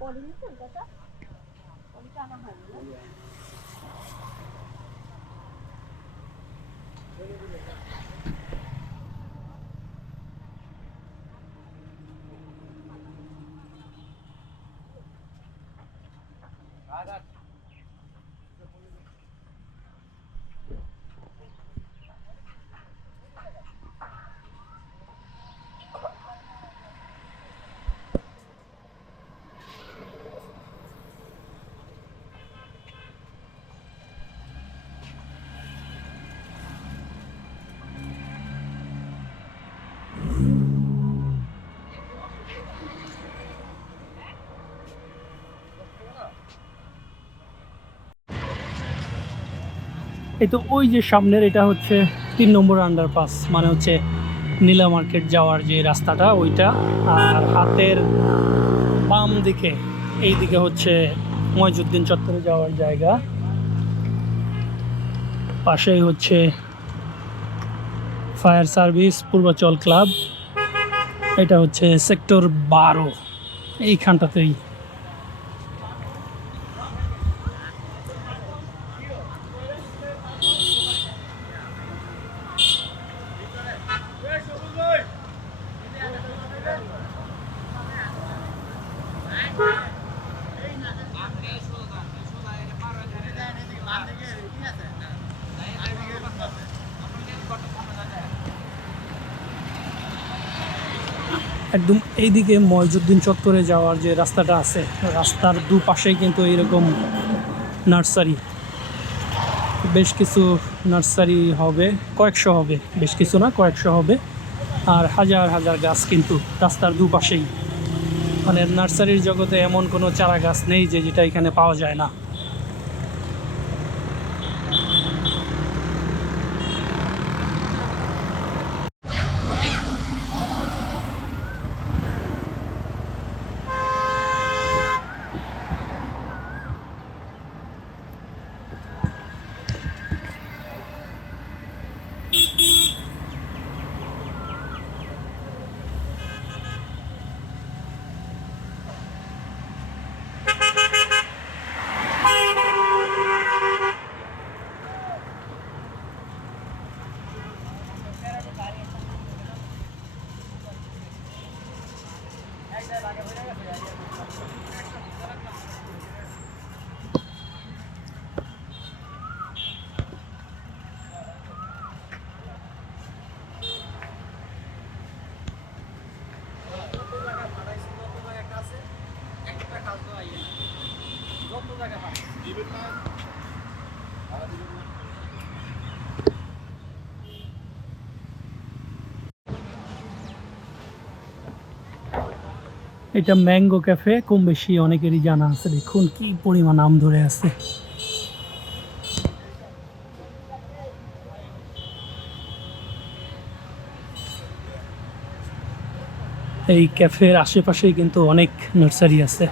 Pollination কথা পলিটা আনা হয় না এই তো ওই যে সামনের এটা হচ্ছে 3 নম্বর আন্ডারপাস, মানে হচ্ছে নীলা মার্কেট যাওয়ার যে রাস্তাটা ওইটা। আর হাতের বাম দিকে এই দিকে হচ্ছে মইজুদ্দিন চত্বরে যাওয়ার জায়গা, পাশেই হচ্ছে ফায়ার সার্ভিস পূর্বাচল ক্লাব। এটা হচ্ছে সেক্টর 12 এইখানটাতেই। একদম এইদিকে মইজুদ্দিন চত্বরে যাওয়ার যে রাস্তাটা আছে, রাস্তার দুপাশেই কিন্তু এইরকম নার্সারি, বেশ কিছু নার্সারি হবে, কয়েকশো হবে, বেশ কিছু না কয়েকশো হবে। আর হাজার হাজার গাছ কিন্তু রাস্তার দুপাশেই। মানে নার্সারির জগতে এমন কোনো চারা গাছ নেই যে যেটা এখানে পাওয়া যায় না। এটা ম্যাঙ্গো ক্যাফে, কম বেশি অনেকেরই জানা আছে। দেখুন কি পরিমাণ আম ধরে আছে। এই ক্যাফের আশেপাশেই কিন্তু অনেক নার্সারি আছে।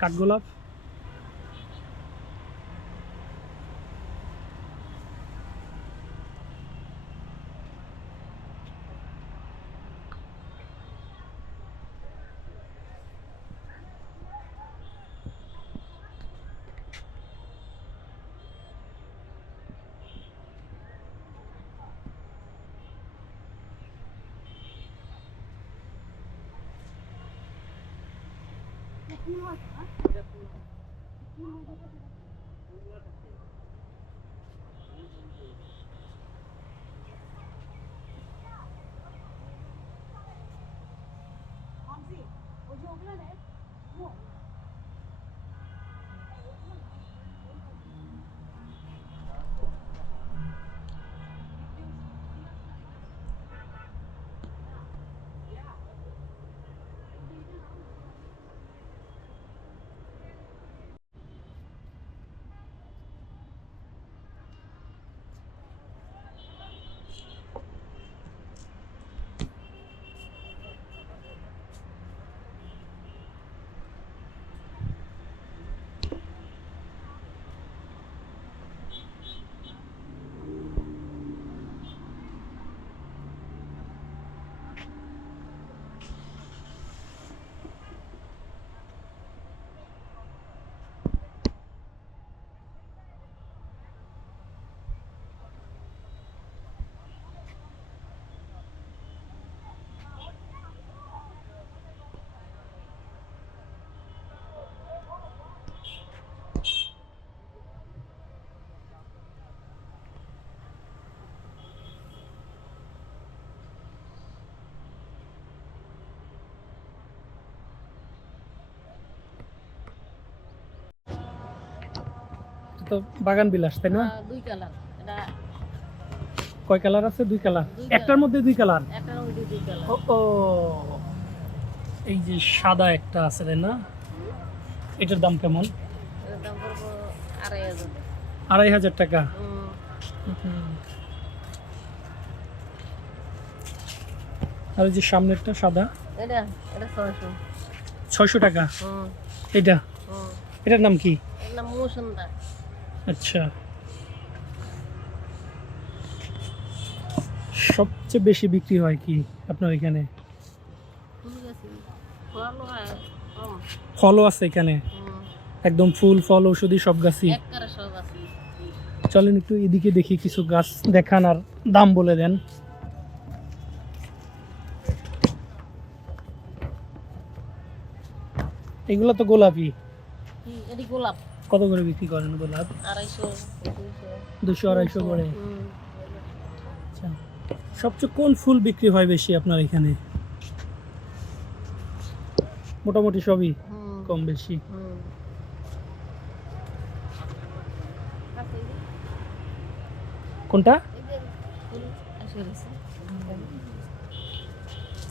কাঠগোলাপ তো বাগান বিলাস তাই না? দুই কালার। এটা কয় কালার আছে? দুই কালার। দুই একটার কালার। মধ্যে দুই কালার। একটার মধ্যে দুই কালার। ও এই যে সাদা একটা আছে তাই না? এটার দাম কেমন? এর দাম পড়বো 2500। 2,500 টাকা। আর ওই যে সামনেরটা সাদা, এটা এটা 600। 600 টাকা। এটা এটার নাম কি? এর নাম মুসন্দা। আচ্ছা, সবচেয়ে বেশি বিক্রি হয় কি আপনার এখানে? ফুলগাছি ভালো হয় কম। ফলও আছে এখানে, একদম ফুল ফল ঔষধি সব গাছই। একবারে সব আছে। চলেন একটু এদিকে দেখি, কিছু গাছ দেখান আর দাম বলে দেন। এগুলো তো গোলাপি। এটি গোলাপ। কত করে বিক্রি করেন গোলাপ? 250, 200 250 করে। হুম। আচ্ছা, সবচেয়ে কোন ফুল বিক্রি হয় বেশি আপনার এখানে? মোটামুটি সবই হুম। কম বেশি। হুম। আছে এই যে, কোনটা? এই যে ফুল আসে রয়েছে।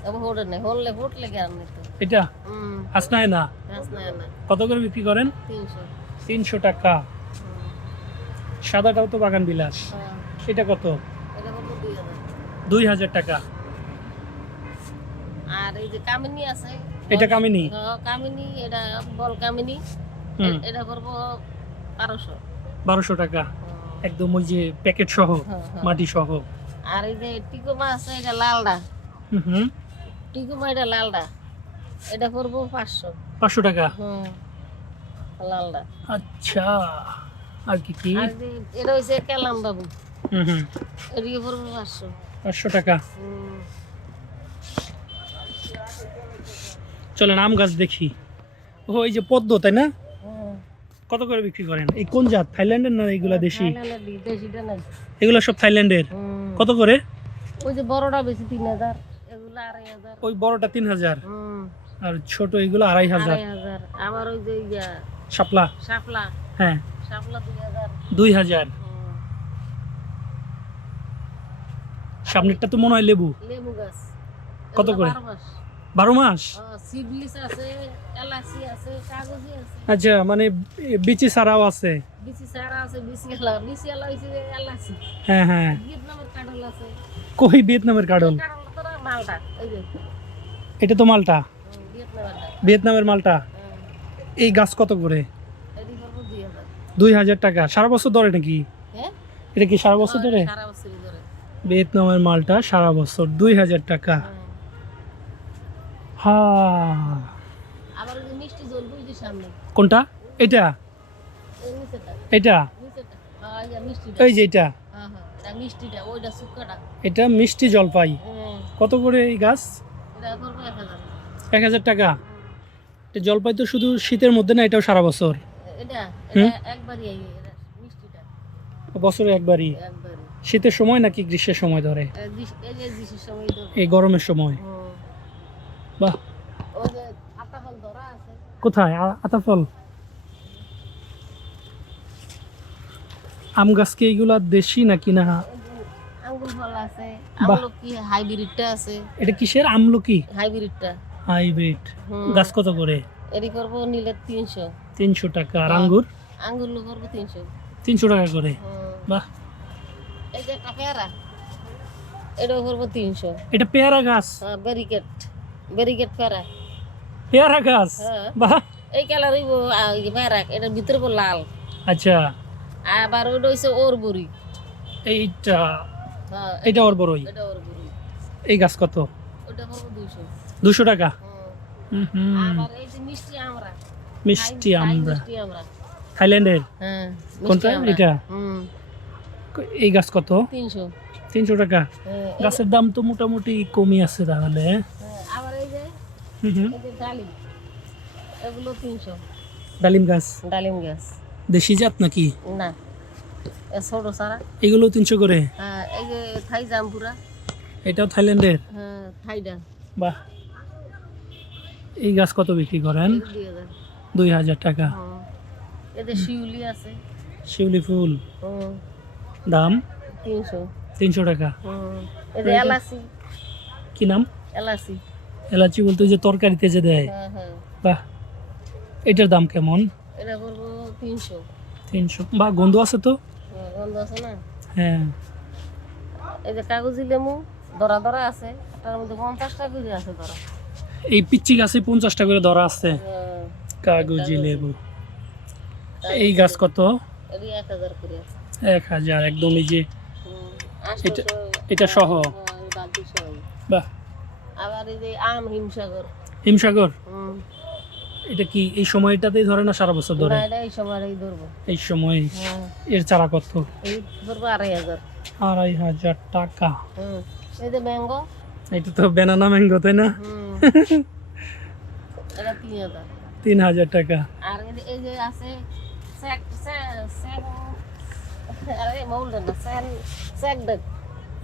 আবার হোড়ে নেই, হলে হোটলে জ্ঞান নেই তো। এটা হুম। হাসনায় না? গাছ নাই না। কত করে বিক্রি করেন? 300। 300 টাকা। সাদাটাও তো বাগান বিলাস, হ্যাঁ। এটা কত? এটা বলবো 2000। 2000 টাকা। আর এই যে কামিনী আছে। এটা কামিনী? হ্যাঁ, কামিনী, এটা বল কামিনী। হুম। এটা করবো 1200। 1200 টাকা একদম, ওই যে প্যাকেট সহ, হ্যাঁ, হ্যাঁ। মাটি সহ। আর এই যে টিকোমা আছে, এটা লালডা। হুম। টিকোমা এটা লালডা, এটা করবো 500। 500 টাকা। হুম, লালডা। আচ্ছা, আর কি কি? আর যে এটা হইছে কালাম বাবু, হুম। এদিকে করবো 500। 500 টাকা। হুম। চলেন আম গাছ দেখি। ও, এই যে পদ্ম, তাই না? হুম। কত করে বিক্রি করেন? এই কোন জাত, থাইল্যান্ডের না এগুলা দেশি? থাইল্যান্ডের দেশিটা নাই। এগুলো সব থাইল্যান্ডের। হুম। কত করে? ওই যে বড়টা বেশি 3000, এগুলো 2500। ওই বড়টা 3000 হুম। আর ছোট এগুলো 2500। 2500। আবার ওই যে ইয়া শাপলা? শাপলা, হ্যাঁ, শাপলা 2000। 2000। হুম। সামনেরটা তো মনে হয় লেবু। লেবু গাছ কত এগুলো করে? 12 মাস। 12 মাস? সিডলিস আছে, এলাচি আছে, কাগজি আছে, আচ্ছা, মানে বিচি ছাড়াও আছে? বিসি সারা আছে, বিসি এলা হইছে যে এলাচি। হ্যাঁ হ্যাঁ। ভিয়েতনামের কাঁঠাল আছে। কই ভিয়েতনামের কাঁঠাল? কাঁঠাল তো না, মালটা এই যে। এটা তো মালটা, ভিয়েতনামেরটা। ভিয়েতনামের মালটা। এই গাছ কত করে? এটি করবো 2000। 2000 টাকা। সারা বছর ধরে নাকি? হ্যাঁ, এটা কি সারা বছর ধরে? সারা বছরই ধরে। ভিয়েতনামের মালটা সারা বছর 2000 টাকা। হ্যাঁ। আবার ওই যে মিষ্টি জল বুঝি সামনে। কোনটা? এটা? এই নিচেটা, এটা? নিচেটা। এই যে মিষ্টিটা। এই যে এটা? হ্যাঁ হ্যাঁ, এটা মিষ্টিটা, ওইটা শুকাটা। এটা মিষ্টি জলপাই। কত করে এই গাছ? এটা করবো 1000। 1000 টাকা। এটা জলপাই তো শুধু শীতের মধ্যে না, এটাও সারা বছর? এটা হুম? একবারই এটা মিষ্টিটা বছরে একবারই? একবারই। শীতের সময় নাকি গ্রীষ্মের সময় ধরে? এই যে জিসির সময় ধরে। এই গরমের সময়? বাহ, ওই যে আতা ফল ধরা আছে। কোথায় আতা ফল? আম গাছ কি এইগুলা দেশি নাকি না? এই যে আঙ্গুর ফল আছে, বাহ। আমলকি হাইব্রিডটা আছে। এটা কিসের আমলকি? হাইব্রিডটা। হাইব্রিড। হুম। গাছ কত করে? এডি করবো নিলে 300। 300 টাকা। আর আঙ্গুর? আঙ্গুর লো করবো 300। 300 টাকা করে। বাহ, এই যে একটা পেয়ারা, এটাও করবো 300। এটা পেয়ারা গাছ? হ্যাঁ, ব্যারিকেড, ব্যারিকেড পেয়ারা। পেয়ারা গাছ? হ্যাঁ। বাহ। এই কালার হইব পেয়ারা, এটার ভিতরে হইবো লাল। আচ্ছা, আবার ওইটা হইছে ওর বুড়ি। এইটা? হ্যাঁ, এটা ওর বড়ই। এটা ওর বুড়ি। এই গাছ কত? ওটা করবো 200। 200 টাকা। হুম। আবার এই যে মিষ্টি আমরা, মিষ্টি থাই আমরা? মিষ্টি আমরা। থাইল্যান্ডের? হ্যাঁ, কোনটা? মিষ্টি আমরা। এটা? হুম, এই গাছ কত? 300। 300 টাকা। হ্যাঁ, গাছের দাম তো মোটামুটি কমই আছে তাহলে। হ্যাঁ, আবার এই যে হুম। এই যে ডালিম, এগুলো 300। ডালিম গাছ? ডালিম গাছ দেশি জাত নাকি? না, এ ছোট সারা। এগুলো 300 করে? হ্যাঁ, এই যে থাই জামপুরা। এটাও থাইল্যান্ডের? হ্যাঁ, থাইডা। বাহ। এই গাছ কত বিক্রি করেন? 2000। 2000 টাকা। হুম। এতে শিউলি আছে। শিউলি ফুল হুম, দাম? 300। 300 টাকা। হুম। এতে এলাচি, কি নাম? এলাচি। এলাচি বলতে ওই যে তরকারিতে যে দেয়? হ্যাঁ হ্যাঁ। বাহ। এটার দাম কেমন? এটা করবো 300। 300। বাহ, গন্ধ আছে তো। গন্ধ আছে না। হ্যাঁ, এই যে কাগজি লেবু ধরা ধরা আছে, তার মধ্যে 50টা করে আছে ধরা। এই পিচ্চি গাছে 50টা করে ধরা আছে হ্যাঁ, কাগজি লেবু। এই গাছ কত? এর 1000 করে আছে। 1000 একদম। এই যে এটা 800 এটা সহ। এই বালতি সহ। বাহ। আবার এই যে আম হিমসাগর। হিমসাগর হুম। এটা কি এই সময়টাতেই ধরে না সারা বছর ধরে? না, এটা এই সময়ই ধরবো। এই সময়। হ্যাঁ, এর চারা কত? এই ধরবো 2500। 2500 টাকা। হুম। এই যে ম্যাঙ্গো। এটা তো ব্যানানা ম্যাঙ্গো, তাই না? হুম। এটা 3000। 3000 টাকা। আর এই যে আছে স্যাক আরে মৌল না স্যাক দেখ।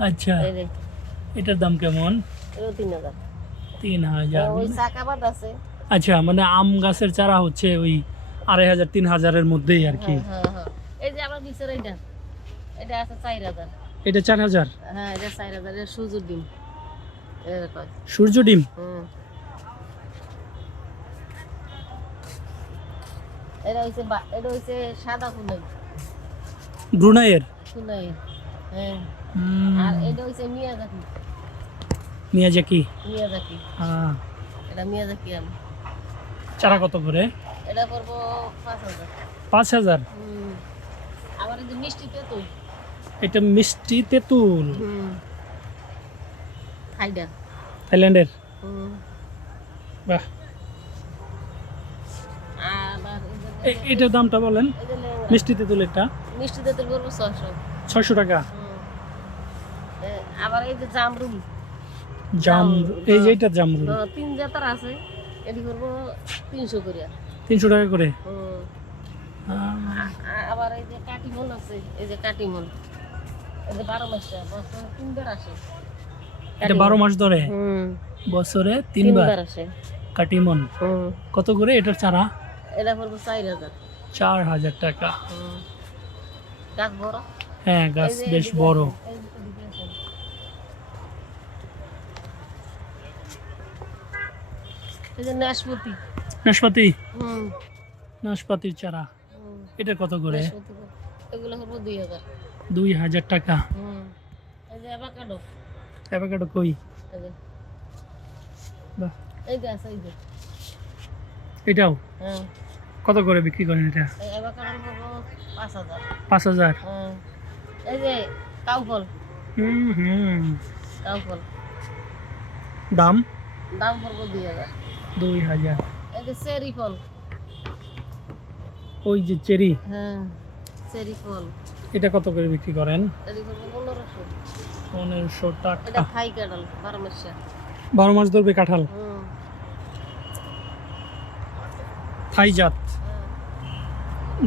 আচ্ছা, এই যে এটার দাম কেমন? এটা 3000। 3000। ওই চাকাবাদ আছে। আচ্ছা, মানে আম গাছের চারা হচ্ছে ওই 2500 3000-এর মধ্যেই আর কি। হ্যাঁ, হ্যাঁ, হ্যাঁ। এই যে আমার বিচের এটা আছে 4000। এটা 4000। হ্যাঁ, এটা 4000। এটা সূর্যের ডিম। এটা কয়। সূর্য ডিম। হুম। এটা হইছে সাদা ফুলাই। ব্রুনাইয়ের। ফুলাই। হ্যাঁ। আর এটা হইছে মিয়াজাকি। মিয়াজাকি। মিয়াজাকি। হ্যাঁ। এটা মিয়াজাকি আম। চারা কত করে? এটা পড়বো 5000। 5000। হুম। আবার এই যে মিষ্টি তেঁতুল। এটা মিষ্টি তেঁতুল। হুম। থাইডা। থাইল্যান্ডের। হুম। বাহ। আবার এটার দামটা বলেন। এই যে লেঙ্গা। মিষ্টি তেঁতুলেরটা মিষ্টি তেঁতুল পড়বো 600। 600 টাকা। আবার এই যে জামরুল। এই যে এটা জামরুল। 3 জাতের আছে। এটি করবো 300 করে। 300 টাকা করে। আবার এই যে কাটিমন আছে। এই যে কাটিমন। এই যে 12 মাসটা বছরে 3 বার আসে। এটা 12 মাস ধরে? হুম। বছরে 3 3 বার বার আসে। কাটিমন। হুম। কত করে এটার চারা? এটা পড়বো 4000। 4000 টাকা। হুম। গাছ বড়। হ্যাঁ, গাছ এই যে বেশ এদিকে বড়। আছে, এই যে এদিকে আছে। এই যে নাশপাতি। নাশপাতি। হুম। নাশপাতির চারা হুম। এটা কত করে? নাশপাতি। এগুলো হলো 2000। 2000 টাকা। হুম। এই যে অ্যাভোকাডো। অ্যাভোকাডো কই? এই যে বাহ। এই যে আছে এই যে। এটাও হ্যাঁ। কত করে বিক্রি করেন এটা? এই অ্যাভোকাডো হলো 5000। 5000। হ্যাঁ। এই যে কাউফল। হুম। কাউফল। দাম? দাম পড়বো 2000। 2000। এই যে চেরি ফল। ওই যে চেরি। হ্যাঁ, চেরি ফল। এটা কত করে বিক্রি করেন? চেরি ফল 1500। 1500 টাকা। এটা থাই কাঁঠাল 12 মাসিয়া। 12 মাস ধরবে কাঁঠাল। হুম। থাই জাত। হ্যাঁ।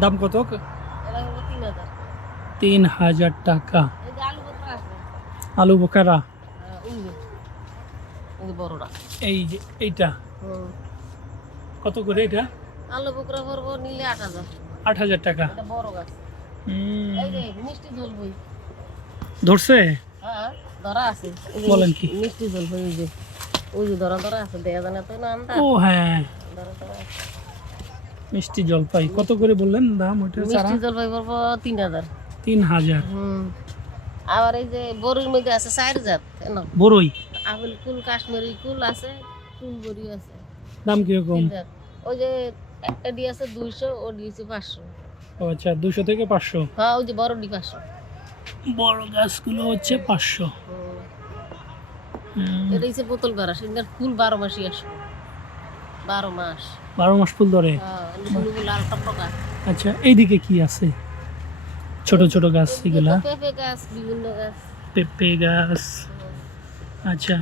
দাম কত? এটা হলো 3000। 3000 টাকা। এই যে আলু বোখরা আছে। আলু বোখারা। এই যে বড়টা। এই যে এইটা হুম। কত করে এটা? আলু বোখরা পড়বো নিলে 8000। 8000 টাকা। এটা বড় গাছ। এই যে মিষ্টি জল বই। ধরছে? হ্যাঁ, ধরা আছে। এই যে বলেন কি? মিষ্টি জল বই ওই যে ধরা ধরা আছে, দেখা যায় না তো না আন্দা। ও হ্যাঁ, ধরা ধরা আছে। মিষ্টি জলপাই কত করে বললেন দাম ওইটার চারা? মিষ্টি জল বই পড়বো 3000। 3000। হুম। আবার এই যে বড়ির মধ্যে আছে 4 জাত। বড়ই। আপেল কুল, কাশ্মীরি কুল আছে, কুল বড়ি আছে। দাম কিরকম? 3 জাত। ওই যে এডি আছে 200, ওডি আছে 500। ও আচ্ছা, 200 থেকে 500। হ্যাঁ, ওই যে বড়ডি 500। বড় গাছগুলো হচ্ছে 500। এটা হচ্ছে বোতল গাড়া, সেটার ফুল 12 মাসই আসবে। 12 মাস। 12 মাস ফুল ধরে। হ্যাঁ, ফুলগুলো লাল টকটকা। আচ্ছা, এইদিকে কি আছে? ছোট ছোট গাছ এগুলা? পেঁপে গাছ, বিভিন্ন গাছ। পেঁপে গাছ। আচ্ছা,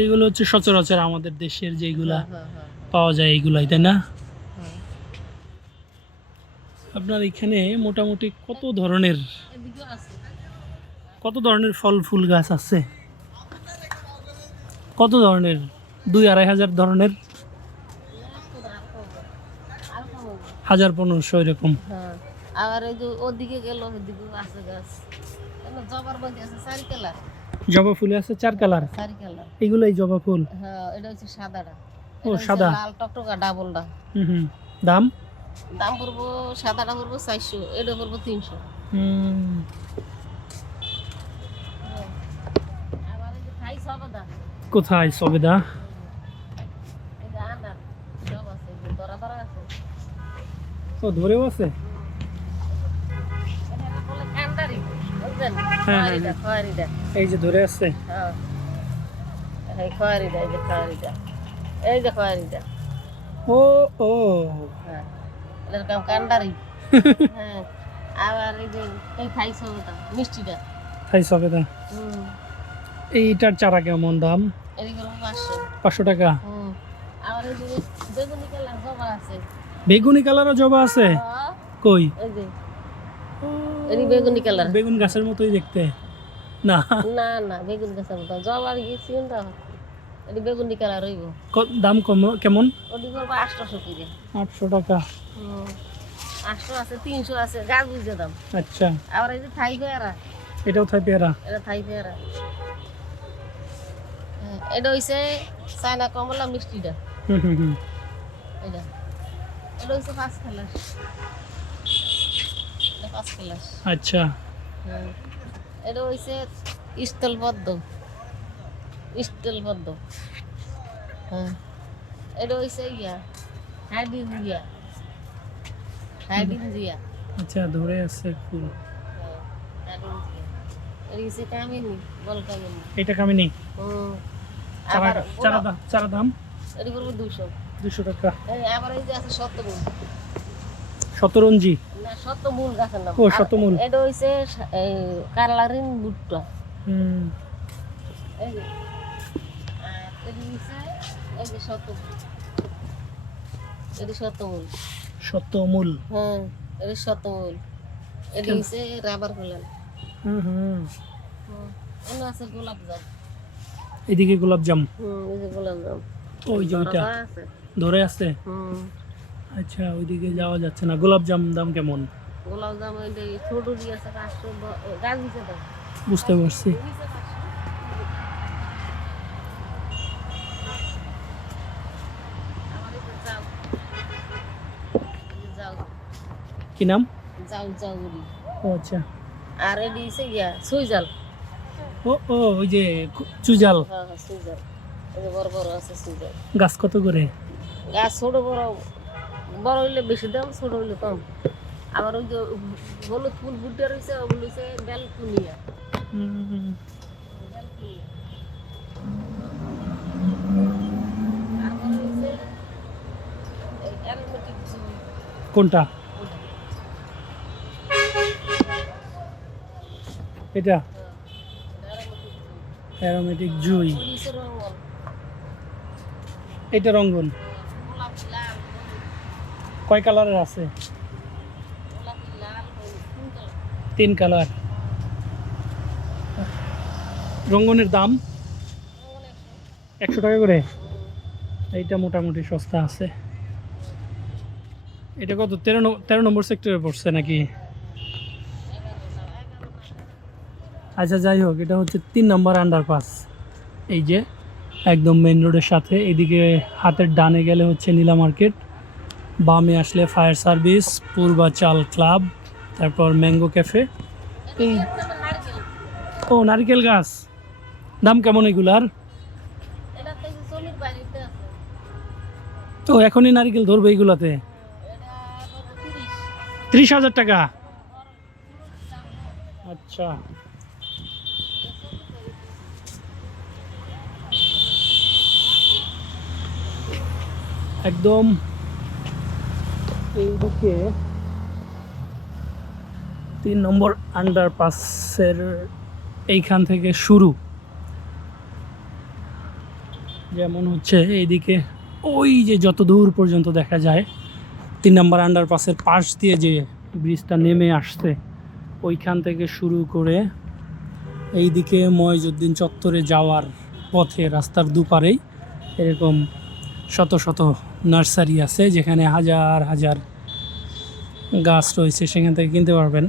এইগুলো হচ্ছে সচরাচর আমাদের দেশের যেগুলা হ্যাঁ, হ্যাঁ, পাওয়া যায় এইগুলাই, তাই না? হ্যাঁ। আপনার এখানে মোটামুটি কত ধরনের এদিকেও আছে। ফল ফুল গাছ আছে? কত ধরনের? 2-2500 ধরনের? 1500 এরকম। হ্যাঁ। আবার এই যে ওদিকে গেল, ওদিকেও আছে গাছ। জবার মধ্যে আছে 4 কালার। জবা ফুলে আছে 4 কালার। 4 কালার। এগুলাই জবা ফুল? হ্যাঁ, এটা হচ্ছে সাদাটা। ও, এটা হচ্ছে সাদা। লাল টকটকা ডাবলটা। দাম? দাম পড়বো সাদাটা পড়বো 400, এটা পড়বো 300। আবার এই যে থাই সবেদা, কোথায় সবেদা? এই যে আনার সব আছে, এই যে দরা দরা আছে। ও ধরেও আছে। এটা বলে কান্ডারি, বুঝলেন? হ্যাঁ, খয়েরিটা, খয়েরিটা। এই যে ধরে আছে। হ্যাঁ, এই খয়েরিটা, এই যে খয়েরিটা, এই যে খয়েরিটা। ও ও হ্যাঁ, এটার কাম কান্ডারি। হ্যাঁ, আবার এই যে এই থাই সবেদা, মিষ্টিটা। থাই সবেদা। হুম, এইটার চারা কেমন দাম? এদিকে 500। 500 টাকা। হুম, আবার এই যে বেগুনি কালার জবা আছে। বেগুনি কালারও জবা আছে? হ্যাঁ, কই? এই যে এই বেগুনি কালার। বেগুন গাছের মতোই দেখতে। না, না না, বেগুন গাছের মতো জবার গেছি না, এটি বেগুনি কালার হইব। দাম কেমন? ওটি করবো 800 করে। 800 টাকা। 800 আছে, 300 আছে, গাছ বুঝে দাম। আচ্ছা, আবার এই যে থাই পেয়ারা, এটাও থাই পেয়ারা। এটা থাই পেয়ারা। এটা হইছে চায়না কমলা মিষ্টিটা। হুম হুম হুম। এটা এটা হইছে 5 কালার, এটা 5 কালার। আচ্ছা, এটা হইছে স্থলপদ্ম, স্থলপদ্ম। হ্যাঁ, এটা হইছে হাইড্রেঞ্জিয়া, হাইড্রেঞ্জিয়া। আচ্ছা ধরে আছে ফুল। হাইড্রেঞ্জিয়া। এটা হইছে কামিনী, বল কামিনী। এটা কামিনী। আবার চারা দাম? এটি করবো 200। 200 টাকা। আবার এই যে আছে শতমূল, শতরঞ্জি। না শতমূল গাছের নাম। ও, শতমূল। এটা হইছে কালারিন ভুট্টা। হুম। এই যে আর এটি হইছে এই যে শতমূল, এটি শতমূল। শতমূল। হ্যাঁ, এটি শতমূল। এটি হইছে রাবার প্ল্যান। হুম হুম। এনে আছে গোলাপ জাম। এদিকে গোলাপ জাম। এই যে গোলাপ জাম। ওই যে ওইটা ধরা আছে। ধরে আছে। আচ্ছা, ওইদিকে যাওয়া যাচ্ছে না। গোলাপ জাম দাম কেমন? গোলাপ জাম এটা ছোট দিয়ে আছে 500, গাছ দিছে দাম। বুঝতে পারছি। কি নাম? যাও যাও বলি। ও আচ্ছা। আর এটি হইছে সুইজাল। ও ও, ওই যে চুজাল। হ্যাঁ হ্যাঁ, সুইজাল। এই যে বড় বড় আছে সুইজাল। গাছ কত করে? গাছ ছোট বড়, বড় হইলে বেশি দাম, ছোট হইলে কম। আবার ওই যে হলুদ ফুল ফুটে রয়েছে, ওগুলো হচ্ছে বেলকুনিয়া। তারপরে হচ্ছে এই অ্যারোমেটিক জুই। কোনটা? ওটা। এটা অ্যারোমেটিক অ্যারোমেটিক জুই। জুই। ওই হচ্ছে রঙল। এটা রঙ্গন। গোলাপি লাল, কয় কালারের আছে? গোলাপি লাল, হলুদ, 3 তিন কালার। কালার। রঙ্গনের দাম রঙল 100 টাকা করে। এইটা মোটামুটি সস্তা আছে। এটা কত? 13 নম্বর সেক্টরে পড়ছে নাকি? আচ্ছা, যাই হোক, এটা হচ্ছে 3 নম্বর আন্ডারপাস। এই যে একদম মেইন রোডের সাথে। এদিকে হাতের ডানে গেলে হচ্ছে নীলা মার্কেট, বামে আসলে ফায়ার সার্ভিস, পূর্বাচাল ক্লাব, তারপর ম্যাঙ্গো ক্যাফে। এই নারকেল। ও, নারকেল গাছ। দাম কেমন এগুলার? এটা তো জমির বাড়িতে আছে। তো এখনই নারকেল ধরবে এইগুলাতে? এটা কত? 30। 30,000 টাকা। আচ্ছা, একদম এইদিকে 3 নম্বর আন্ডারপাসের এইখান থেকে শুরু। যেমন হচ্ছে এইদিকে ওই যে যত দূর পর্যন্ত দেখা যায় 3 নম্বর আন্ডারপাসের পাশ দিয়ে যে ব্রিজটা নেমে আসছে, ওইখান থেকে শুরু করে এইদিকে ময়জউদ্দিন চত্বরে যাওয়ার পথে রাস্তার দুপারেই এরকম শত শত নার্সারি আছে, যেখানে হাজার হাজার গাছ রয়েছে, সেখান থেকে কিনতে পারবেন।